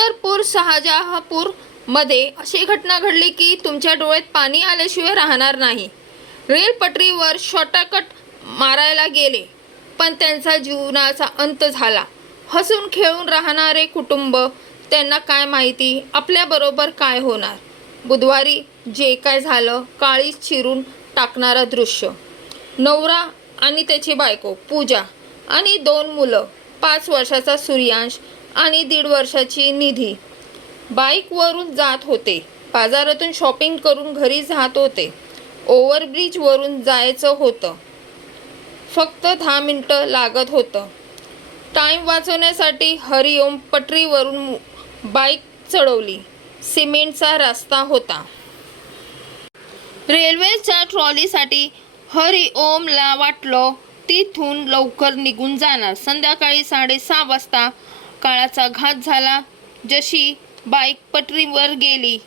छतरपूर शहाजहापूरमध्ये अशी घटना घडली की तुमच्या डोळ्यात पाणी आल्याशिवाय राहणार नाही. रेल पटरीवर शॉर्टकट मारायला गेले पण त्यांचा जीवनाचा अंत झाला. हसून खेळून राहणारे कुटुंब त्यांना काय माहिती आपल्याबरोबर काय होणार? बुधवारी जे काय झालं काळीच चिरून टाकणारं दृश्य. नवरा आणि त्याची बायको पूजा आणि दोन मुलं पाच वर्षाचा सूर्यांश आणि दीड वर्षाची निधी. बाईकवरून जात होते. बाजारातून शॉपिंग करून घरी जात होते. ओव्हरब्रिजवरून जायचं होतं. फक्त दहा मिनटं लागत होतं. टाईम वाचवण्यासाठी हरिओम पटरीवरून बाईक चढवली. सिमेंटचा रस्ता होता. रेल्वेच्या ट्रॉलीसाठी हरिओमला वाटलं तिथून लवकर निघून जाणार. संध्याकाळी साडेसहा वाजता काळाचा घात झाला. जशी बाईक पटरीवर गेली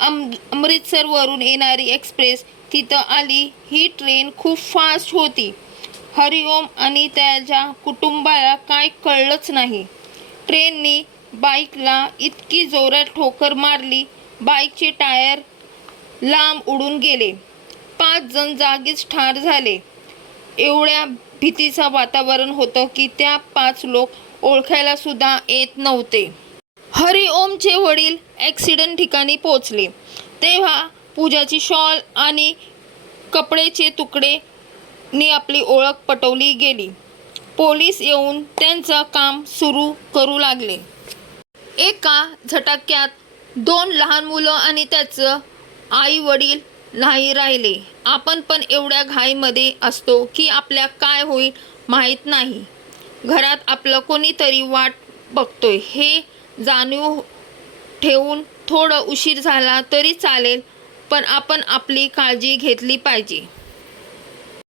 अम अमृतसरवरून येणारी एक्सप्रेस तिथं आली. ही ट्रेन खूप फास्ट होती. हरिओम आणि त्याच्या कुटुंबाला काय कळलंच नाही. ट्रेननी बाईकला इतकी जोरात ठोकर मारली. बाईकचे टायर लांब उडून गेले. पाच जण जागीच ठार झाले. एवढ्या भीतीचं वातावरण होतं की त्या पाच लोक ओळखायला सुद्धा येत नव्हते. हरिओमचे वडील ॲक्सिडंट ठिकाणी पोचले तेव्हा पूजाची शॉल आणि कपडेचे तुकडे नी आपली ओळख पटवली गेली. पोलीस येऊन त्यांचं काम सुरू करू लागले. एका झटक्यात दोन लहान मुलं आणि त्याचं आई वडील नाही राहिले. आपण पण एवढ्या घाईमध्ये असतो की आपल्या काय होईल माहीत नाही. घरात आपलं कोणीतरी वाट बघतोय. हे जाणीव ठेवून थोडं उशीर झाला तरी चालेल पण आपण आपली काळजी घेतली पाहिजे.